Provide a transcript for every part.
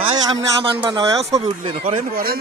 ভাই আপনি আমান বানায় ছবি উঠলেন করেন করেন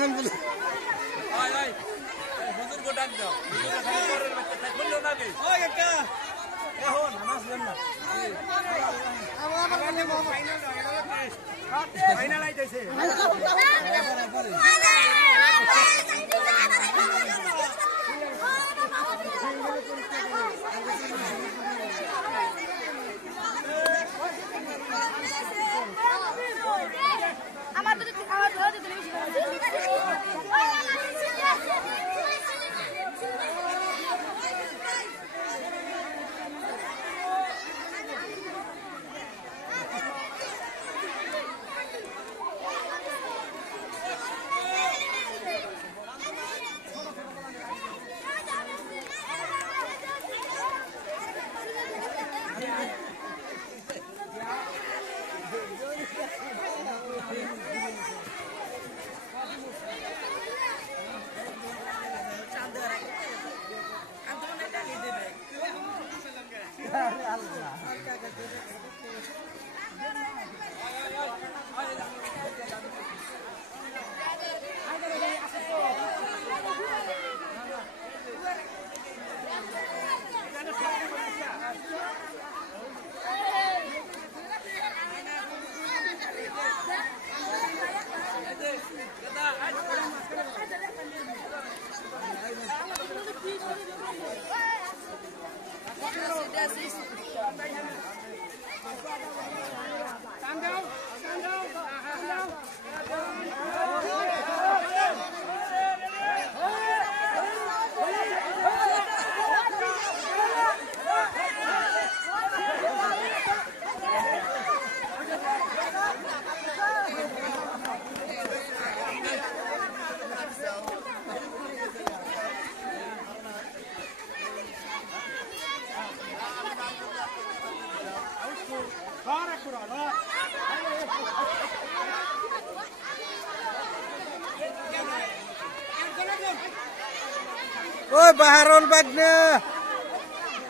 ওই বাহারুল বাগনে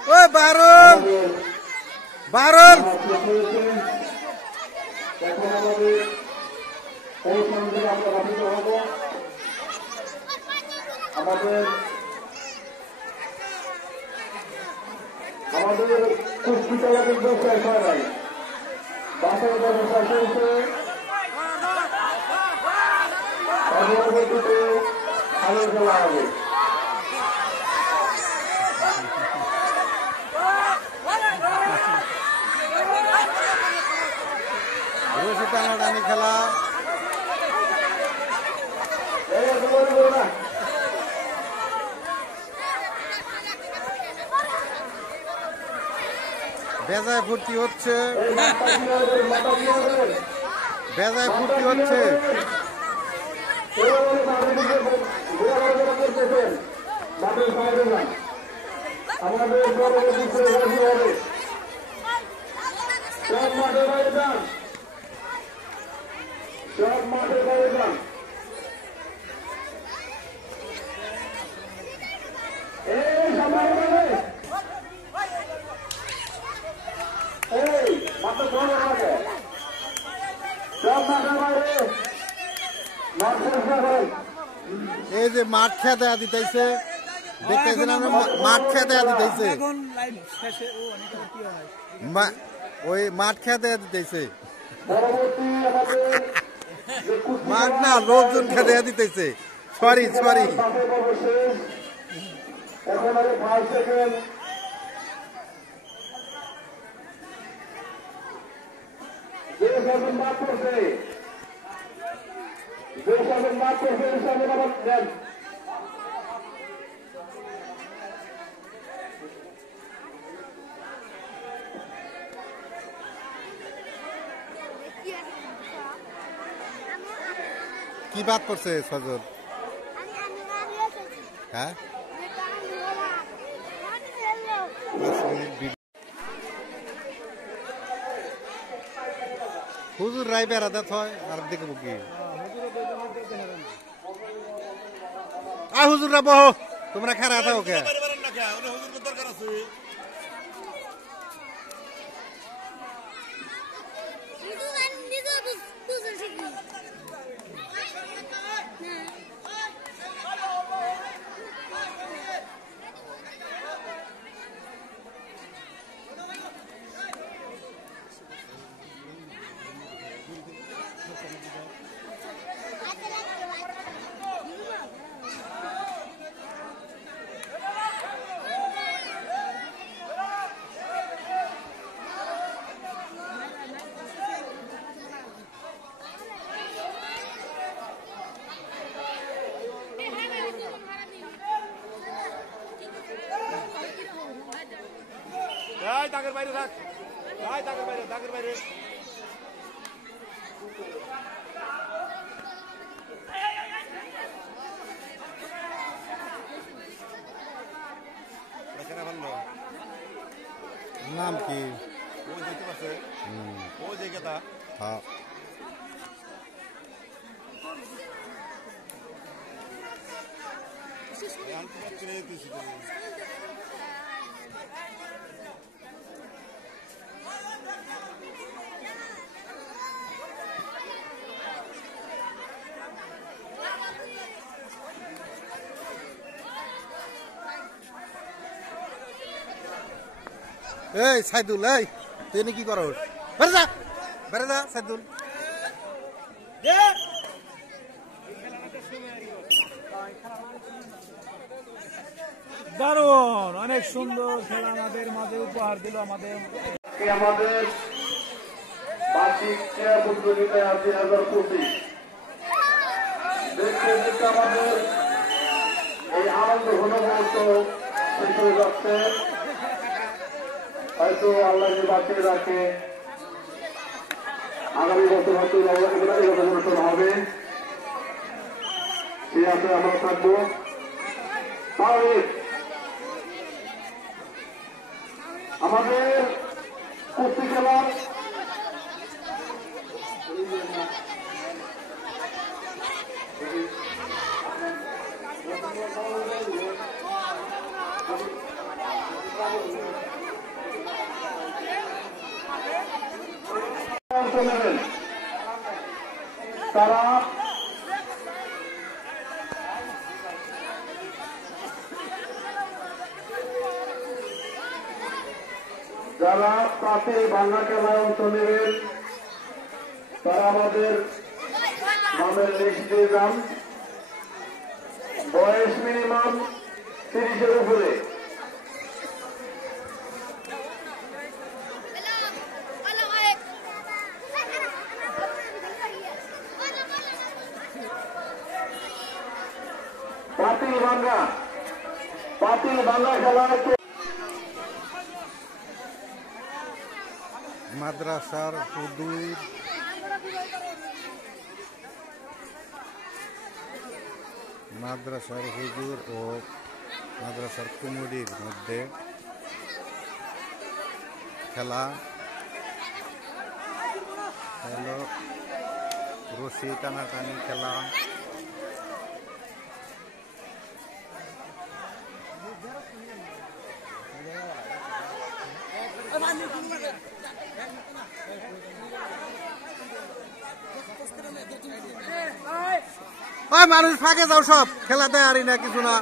ওই বাহারুল বাহারুল আমাদের কুস্তি চালানোর ব্যবসায় হয় নাই বাসায় ব্যবসা চলছে পরবর্তীতে খালে ফেলা হবে টানাটানি খেলা বেজায় ফুর্তি হচ্ছে বেজায় ফুর্তি হচ্ছে সব মাঠে বাইরে যান এই সবাই বলে এই মাত্র ধরে থাকে সব মাঠে বাইরে মাঠ পরিষ্কার করেন এই যে মাঠ খেতে দিতেছে দেখতেছেন আমরা মাঠ খেতে দিতেছে ওই মাঠ খেতে দিতেছে মাঠ না লোকজন খেতে দিতেছে সরি সরি এখন আগে 5 সেকেন্ড যে সাজন মাঠ করছে সাজন আবার দেন কি বাদ করছে সজল হ্যাঁ হুজুর রায় বেড়াতে হয় আর দেখবো কি হুজুররা বহ, তোমরা খারাপ থাকো কে? দাগের বাইরে থাক, দাগের বাইরে, দাগের বাইরে। নাম কি? ওই দেখতে পাচ্ছে, ওই দেখে তা। হ্যাঁ, এই সাইদুল, এই তুই এনে কি করো? বেড়ে যা, বেড়ে যা সাইদুল। দারুণ, অনেক সুন্দর খেলা আমাদের মাঝে উপহার দিল আমাদের বার্ষিক ক্রীড়া প্রতিযোগিতা 2025 দেখতে দেখতে আমাদের এই আনন্দ ঘন মুহূর্ত শেষ হয়ে যাচ্ছে। হয়তো আল্লাহ যদি বাঁচিয়ে রাখে আগামী বছর হয়তো এরকম অনুষ্ঠান হবে, সেই আশায় আমরা থাকবো। তাহলে আমাদের কুস্তি খেলা তারা যারা পাশে বাংলা খেলায় অংশ নেবেন তারা আমাদের নামের লিস্ট দিয়ে যান। বয়স মিনিমাম 30-এর উপরে। পাতিল বাংলা খেলায় মাদ্রাসার হুজুর, মাদ্রাসার হুজুর ও মাদ্রাসার কমিটির মধ্যে খেলা হলো রশি টানাটানি খেলা। ওই মানুষ ফাঁকে যাও, সব খেলা দেয় আরি না কিছু না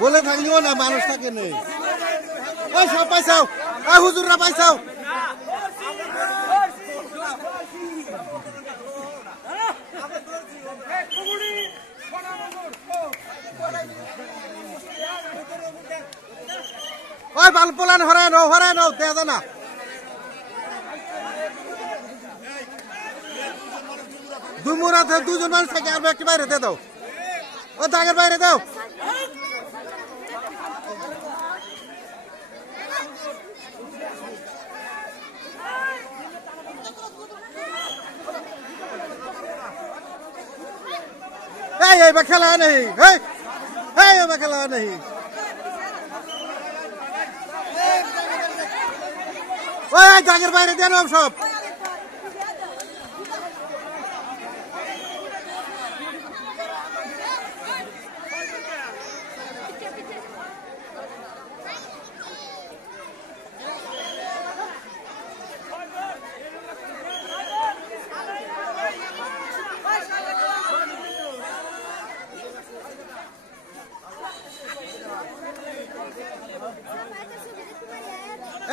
বলে থাকলেও না, মানুষ থাকে নেই। ওই সব পাইছাও, ওই হুজুররা পাইছাও। ওই বাল পোলান হরায় নাও দেখা না। দুজন মানুষ থাকে, আর একটি বাইরে দিয়ে দাও, ও দাগের বাইরে দাও। এই খেলা নেই, খেলা নেই। ওই দাগের বাইরে দিয়ে নাও সব।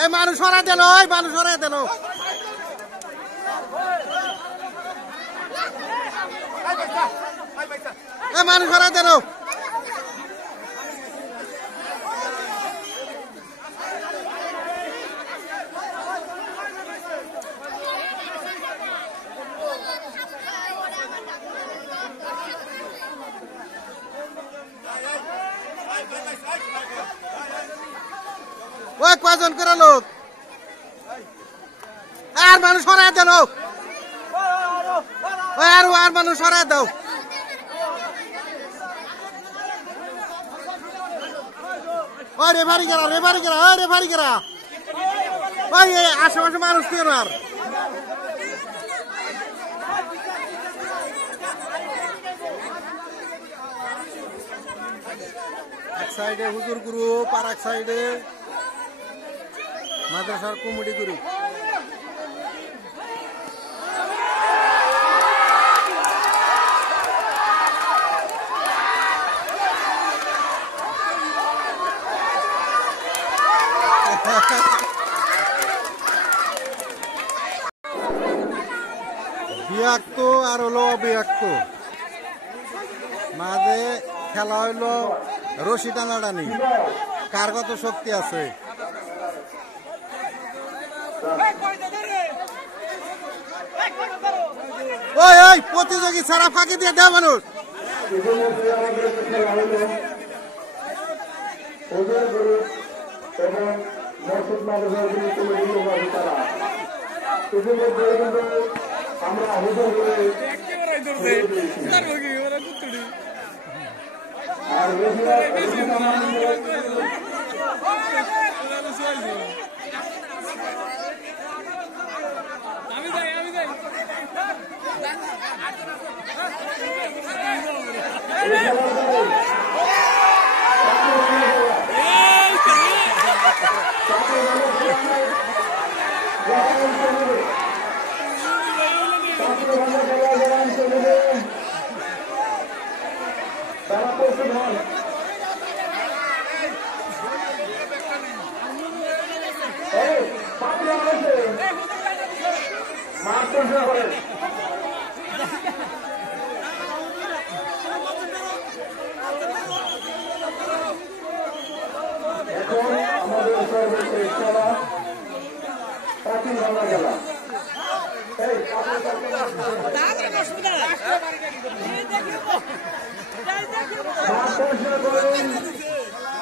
এই মানুষ সরাই দিল, ওই মানুষ সরাই দিল। এই মানুষ সরাই দিল। ওই কয়জন করে লোক, আর মানুষ সরাই দিল। ওই আর মানুষ সরাই দাও। ওই রেফারি করা, রেফারি করা, ওই রেফারি করা। ওই আশেপাশে মানুষ তুই আর এক সাইডে হুজুর গ্রুপ আর এক সাইডে মাদ্রাসার কমিটি গ্রুপ। বিয়াক্ত আর হলো অবিয়াক্ত মাঝে খেলা হইলো রশি টানাটানি, কার কত শক্তি আছে। ওই ওই প্রতিযোগী ছাড়া ফাঁকি দিয়ে দেয় মানুষ।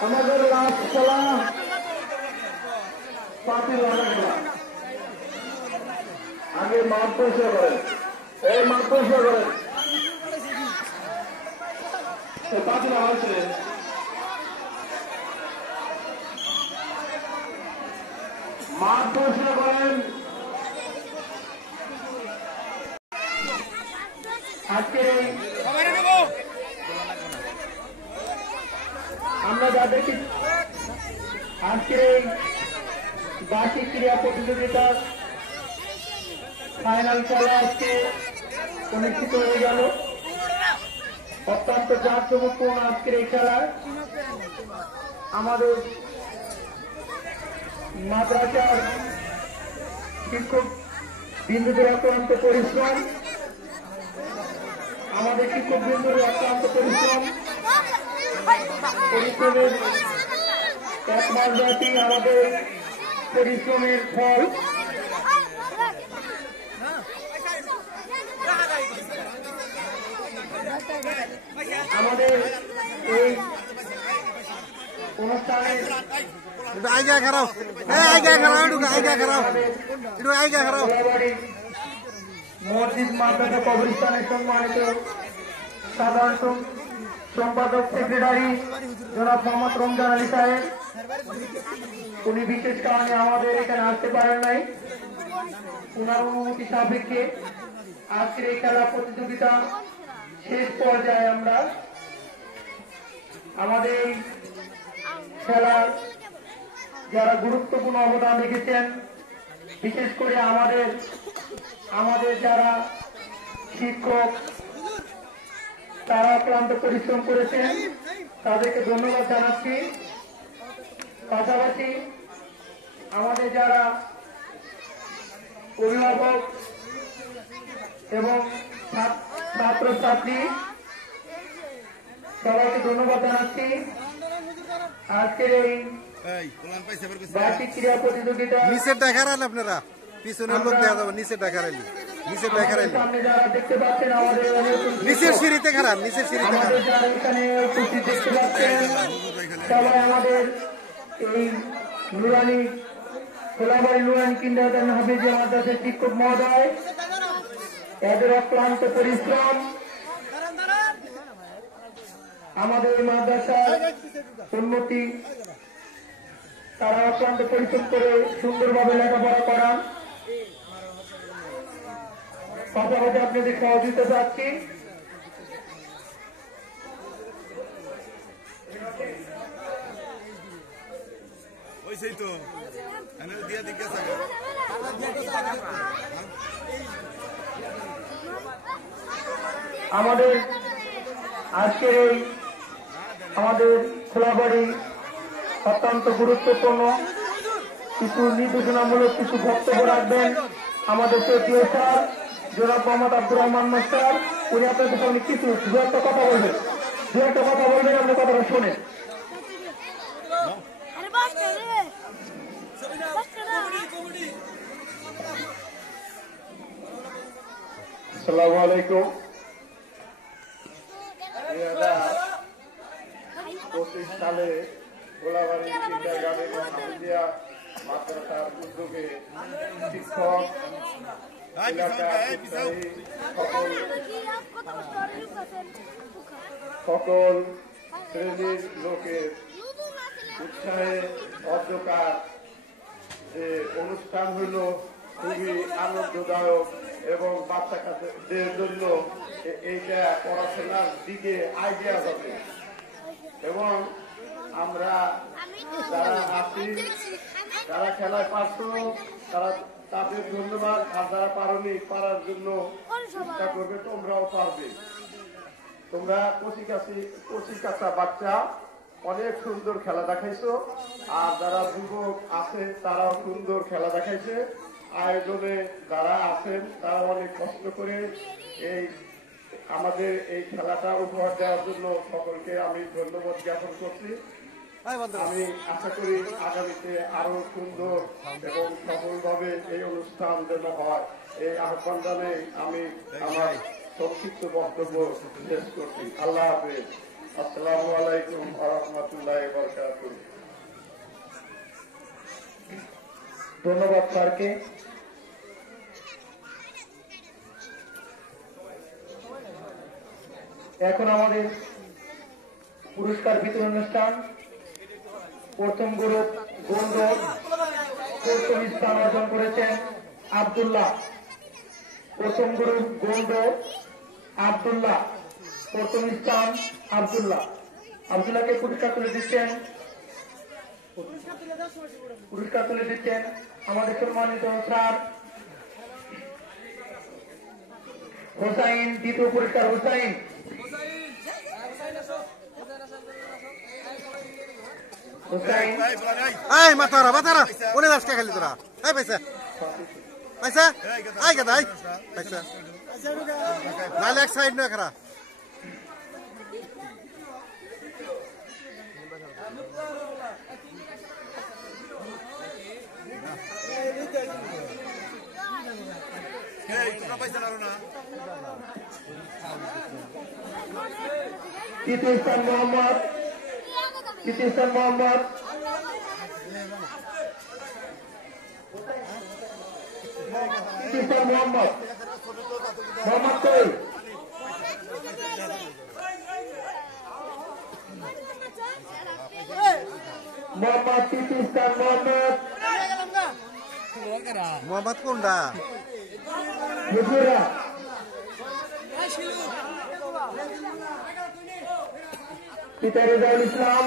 আমাদের লাস্ট খেলা পাতি খেলা। আগে মাঠ পরিষ্কার করেন, এই মাঠ পরিষ্কার করেন। পাতি হয়েছে মাঠ পরিষ্কার করেন। আজকে আমরা যাদেরকে আজকের এই বার্ষিক ক্রীড়া প্রতিযোগিতার ফাইনাল খেলা আজকে অনুষ্ঠিত হয়ে গেল। অত্যন্ত জাঁকজমকপূর্ণ আজকের এই খেলায় আমাদের মাদ্রাসার শিক্ষক বিন্দুদের অক্লান্ত পরিশ্রম, আমাদের শিক্ষক বিন্দুর অক্লান্ত পরিশ্রমের এক মাস ব্যাপী আমাদের পরিশ্রমের ফল আমাদের এই অনুষ্ঠানে মসজিদ মাদ্রাসা কবরস্থানের সম্মানিত সাধারণ সম্পাদক সেক্রেটারি জনাব মোহাম্মদ রমজান আলী সাহেব, উনি বিশেষ কারণে আমাদের এখানে আসতে পারেন নাই। ওনার অনুমতি সাপেক্ষে আজকের এই খেলা প্রতিযোগিতা শেষ পর্যায়ে আমরা আমাদের এই খেলার যারা গুরুত্বপূর্ণ অবদান রেখেছেন, বিশেষ করে আমাদের যারা শিক্ষক তারা অক্লান্ত পরিশ্রম করেছেন, তাদেরকে ধন্যবাদ জানাচ্ছি। পাশাপাশি আমাদের যারা অভিভাবক এবং ছাত্রছাত্রী সবাইকে ধন্যবাদ জানাচ্ছি। আজকের এই বার্ষিক ক্রীড়া প্রতিযোগিতা নিচের দেখারান আপনারা পিছনের লোক দেখা যাবে নিচের দেখারাইলি নিচের দেখারাইলি সামনে যারা দেখতে পাচ্ছেন আমাদের নিচের সিঁড়িতে খারান নিচের সিঁড়িতে আমাদের খারান যারা এখানে উপস্থিত দেখতে পাচ্ছেন সবাই আমাদের এই নুরানি খোলাবাড়ি নুরানি কিন্ডারগার্টেন হাফিজিয়া মাদ্রাসার শিক্ষক মহোদয়, এদের অক্লান্ত পরিশ্রম আমাদের এই মাদ্রাসার উন্নতি, তারা অক্লান্ত পরিশ্রম করে সুন্দরভাবে লেখাপড়া করান। পাশাপাশি আপনাদের সহযোগিতা চাচ্ছি। ওই সেই তো দিয়া দিকে আমাদের আজকের এই আমাদের খোলাবাড়ি অত্যন্ত গুরুত্বপূর্ণ কিছু নির্দেশনামূলক কিছু বক্তব্য রাখবেন আমাদের প্রিয় স্যার জনাব মোহাম্মদ আব্দুর রহমান মাস্টার। উনি আপনাদের সামনে কিছু দু একটা কথা বলবেন, আপনি কথাটা শোনেন। আসসালামু আলাইকুম। 2025 সালে গোলাবাড়ি কিন্ডারগার্টেন হাফিজিয়া মাদ্রাসার উদ্যোগে শিক্ষক, সকল শ্রেণীর লোকের উৎসাহে অধ্যকার যে অনুষ্ঠান হইল খুবই আনন্দদায়ক এবং বাচ্চা কাচ্চাদের জন্য এইটা পড়াশোনার দিকে আইডিয়া হবে এবং আমরা যারা আছি যারা খেলায় পারছো তারা তাদের ধন্যবাদ, আর যারা পারোনি পারার জন্য চেষ্টা করবে, তোমরাও পারবে। তোমরা কচি কাঁচা বাচ্চা অনেক সুন্দর খেলা দেখাইছো, আর যারা যুবক আছে তারাও সুন্দর খেলা দেখাইছে। আয়োজনে যারা আছেন তারা অনেক কষ্ট করে এই আমাদের এই খেলাটা উপহার দেওয়ার জন্য সকলকে আমি ধন্যবাদ জ্ঞাপন করছি। আমি আশা করি আগামীতে আরো সুন্দর এবং সফলভাবে এই অনুষ্ঠান যেন হয়, এই আহ্বান জানিয়ে আমি আমার সংক্ষিপ্ত বক্তব্য শেষ করছি। আল্লাহ হাফেজ। আসসালামু আলাইকুম ওয়া রাহমাতুল্লাহি ওয়া বারাকাতুহু। ধন্যবাদ স্যারকে। এখন আমাদের পুরস্কার বিতরণ অনুষ্ঠান। প্রথম গ্রুপ গোল্ড প্রথম স্থান অর্জন করেছেন আব্দুল্লাহ। প্রথম গ্রুপ গোল্ড আব্দুল্লাহ, প্রথম স্থান আব্দুল্লাহকে পুরস্কার তুলে দিচ্ছেন আমাদের সম্মানিত স্যার হোসাইন। দ্বিতীয় পুরস্কার হোসাইন। এই মাথারা ওনে দাস খালি তোরা এই পয়সা আই গাদা আই পয়সা নালে এক সাইড না করা তৃতীয় স্থান মোহাম্মদ কই মোহাম্মদ তৃতীয় স্থান মোহাম্মদ কোনটা পিতা রেজাউল ইসলাম।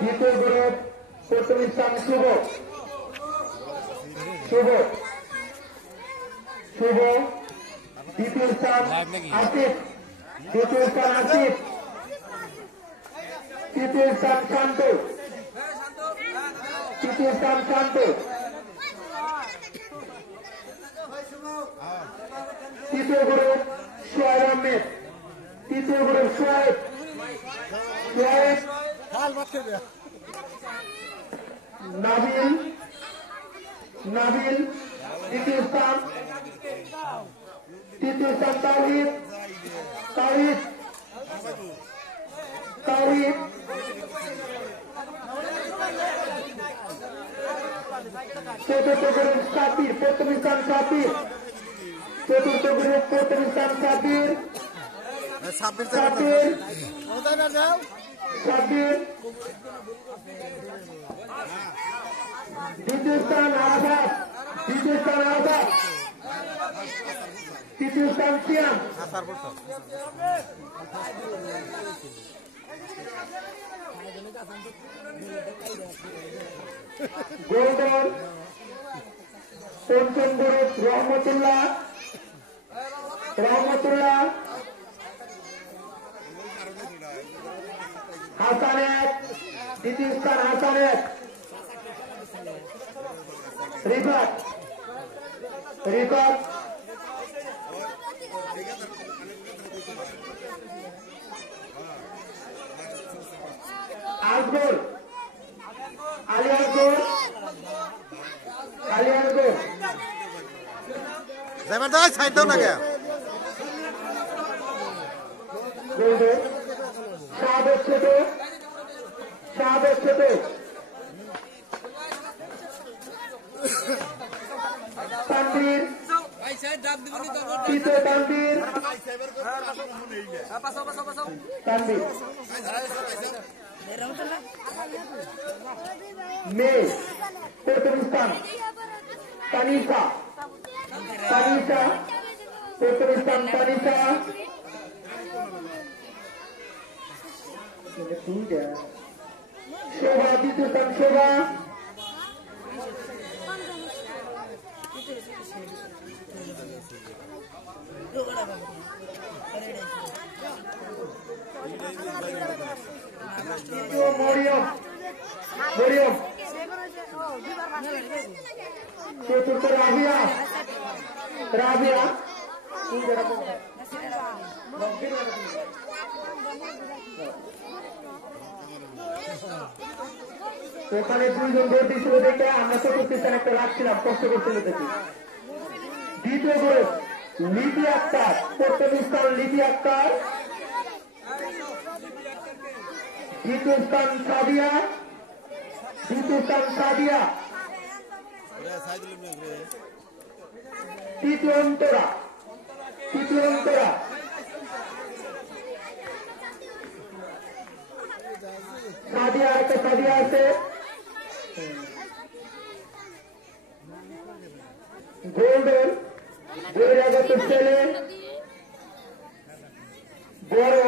দ্বিতীয় গ্রুপ প্রথম স্থান শুভ। শুভ শুভ দ্বিতীয় স্থান আসিফ দ্বিতীয় স্থান আসিফ তৃতীয় স্থান শান্ত তৃতীয় স্থান শান্ত তৃতীয় গ্রুপ সোহেব আহমেদ তৃতীয় গ্রুপ সোহেব সোহেব নাবিল নাবিল তৃতীয় স্থান তাওহিদ তাওহিদ তাওহিদ চতুর্থ গ্রুপ সাবির প্রথম স্থান সাবির চতুর্থ গ্রুপ প্রথম স্থান সাবির সাবির সাবির দ্বিতীয় স্থান আরাফাত দ্বিতীয় স্থান আরাফাত তৃতীয় স্থান সিয়াম গোল্ডন পঞ্চম গ্রুপ রহমতুল্লাহ হাসানের দ্বিতীয় স্থান হাসানের রিফাত আসগর আলিয়াসগর যাইবার দাও সাইড দাও না কে শাহাদত ছোট তানভীর তৃতীয় তানভীর মেয়ে প্রথম স্থান তানিশা প্রথম স্থান তানিশা শোভা দ্বিতীয় স্থান শোভা মরিয়ম চতুর্থ রাবিয়া ওখানে দুইজন দৌড় ছিল দেখে আমরা চতুর্থ স্থানে একটা রাখছিলাম কষ্ট করছিল দেখি দ্বিতীয় গ্রুপ লিপি আক্তার প্রথম স্থান লিপি আক্তার দ্বিতীয় স্থান সাদিয়া তৃতীয় অন্তরা সাদিয়া আছে গোল্ডেন বহিরাগত ছেলে বড়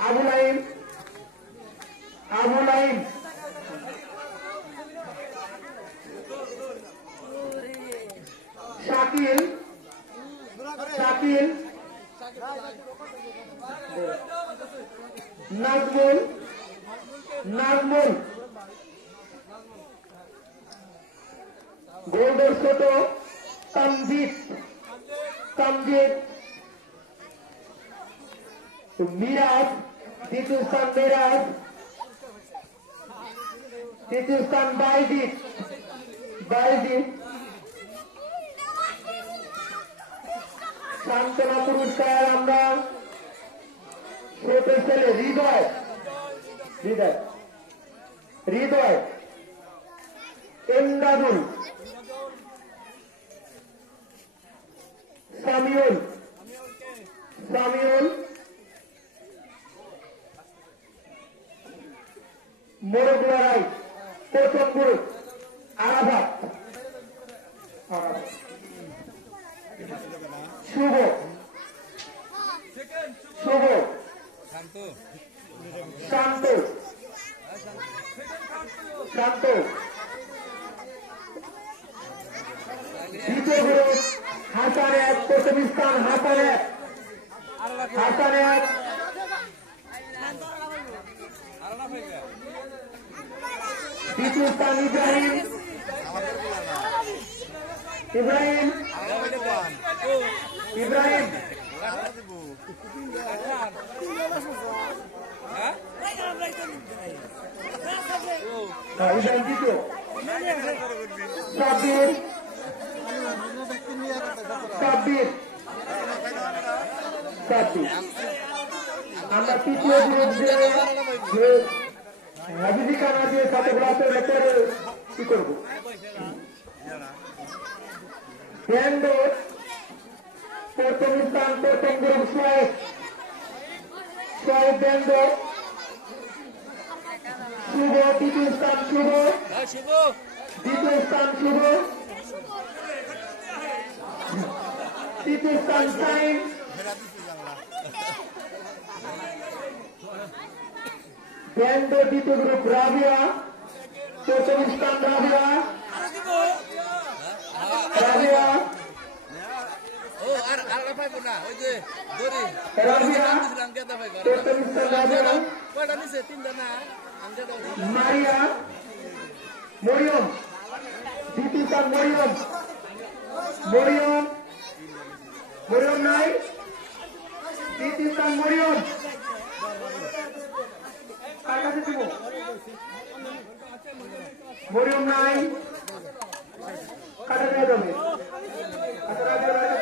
আবু নাইম শাকিল নাজমুল গোল্ডের ছোট তামজিদ মিরাজ দ্বিতীয় স্থান তৃতীয় স্থান বাইজিৎ সান্ত্বনা পুরস্কার আমরা ছোট ছেলে হৃদয় এমদাদুল সামিউল মোরগ লড়াই প্রথম গ্রুপ আরাফাত শুভ শান্ত দ্বিতীয় গ্রুপ হাসান 1 প্রথম স্থান হাসান 1 দ্বিতীয় স্থান ইব্রাহিম দ্বিতীয় সাব্বির আমরা তৃতীয় গ্রুপ যে জীবিকা না দিয়ে সাথে কি করবো প্রথম স্থান প্রথম গ্রুপ সোয়েব ব্যান্ড শুভ দ্বিতীয় স্থান শুভ দ্বিতীয় স্থান শুভ তৃতীয় স্থান সাইন ব্যান্ড দ্বিতীয় গ্রুপ রাবিয়া প্রথম স্থান রাবিয়া মারিয়া মরিয়ম দ্বিতীয় স্থান মরিয়ম নাই দ্বিতীয় স্থান মরিয়ম কার কাছে দিব মরিয়ম নাই কাটা দেওয়া যাবে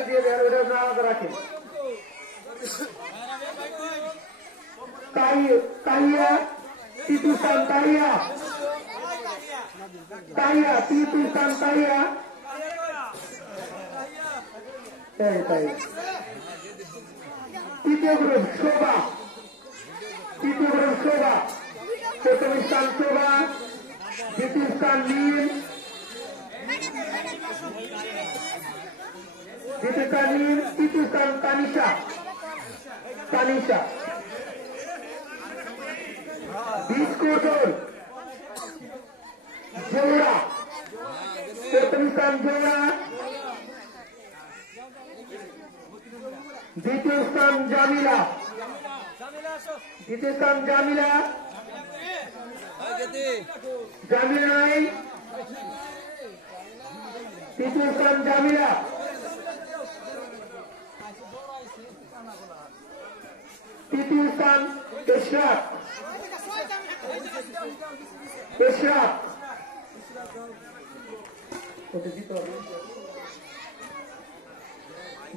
দিয়ে দেওয়া ওটা না রাখেন তাইয়া তৃতীয় স্থান তাইয়া তৃতীয় স্থান তাইয়া তৃতীয় গ্রুপ শোভা প্রথম স্থান শোভা দ্বিতীয় স্থান নীল তৃতীয় স্থান তানিশা বিস্কুটর জোড়া প্রথম স্থান জোড়া দ্বিতীয় স্থান জামিলা নাই তৃতীয় স্থান জামিলা তৃতীয় স্থান এশরাফ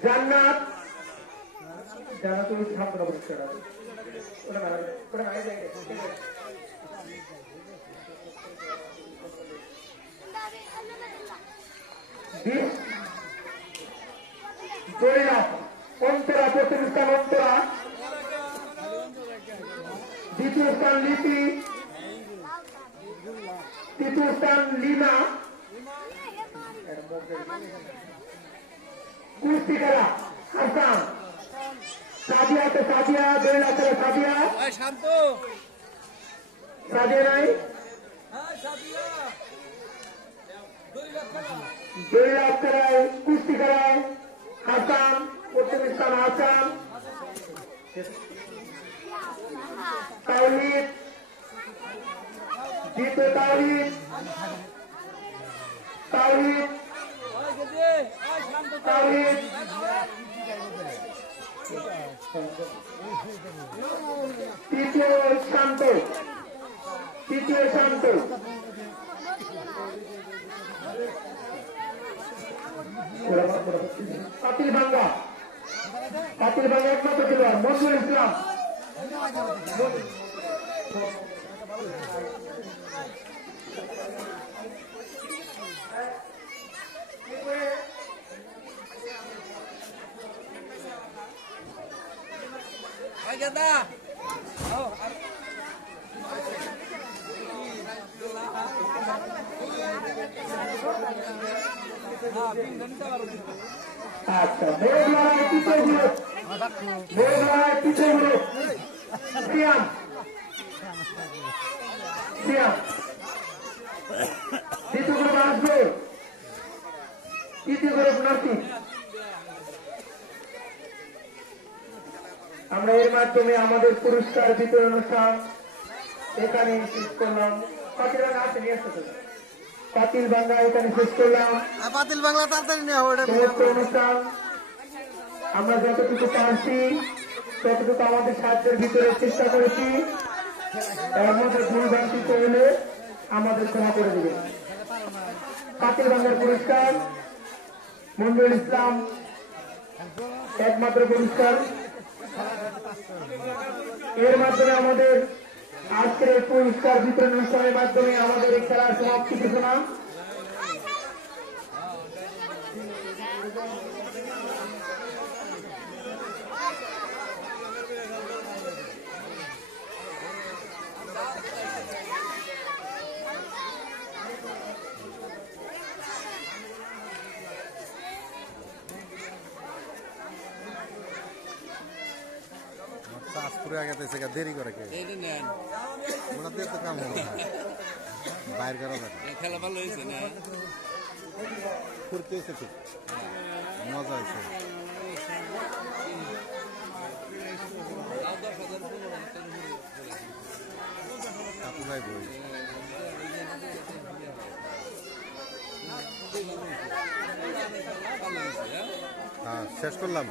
জান্নাত ছাত্র পরিষ্কার অন্তরা প্রথম স্থান অন্তরা দ্বিতীয় স্থান লিপি তৃতীয় স্থান লিমা কুস্তি খেলা হাসান সাদিয়া নাই দৈলাভ খেলায় কুস্তি খেলায় হাসান প্রথম স্থান হাসান তাওহীদ দ্বিতীয় তাওহীদ তৃতীয় শান্ত পাতিল ভাঙ্গা একমাত্র খেলোয়াড় মঞ্জুর ইসলাম আচ্ছা সিয়াম দ্বিতীয় গ্রুপ আসবে তৃতীয় গ্রুপ নাসিক। আমরা এর মাধ্যমে আমাদের পুরস্কার বিতরণ অনুষ্ঠান এখানে শেষ করলাম। পাতিলবাঙ্গা আছে নিয়ে আসতে পাতিলবাঙ্গা এখানে শেষ করলাম। পাতিল বাংলা তাড়াতাড়ি নেওয়া ওটা সমস্ত অনুষ্ঠান আমরা যতটুকু পারছি ততটুকু আমাদের সাহায্যের ভিতরে চেষ্টা করেছি। এর মধ্যে ভুল ভ্রান্তি হলে আমাদের ক্ষমা করে দেবে। পাতিলবাঙ্গার পুরস্কার মঞ্জুরুল ইসলাম একমাত্র পুরস্কার। এর মাধ্যমে আমাদের আজকের এই পুরস্কার বিতরণ অনুষ্ঠানের মাধ্যমে আমাদের এই খেলার সমাপ্তি ঘোষণা। চাষ করে আগে দেরি করে কে ওটা দিয়ে তো কাম হবে না বাইর করা যাবে খেলা ভালো হয়েছে না ফুর্তি হয়েছে খুব মজা হয়েছে কাপু ভাই বই হ্যাঁ শেষ করলাম।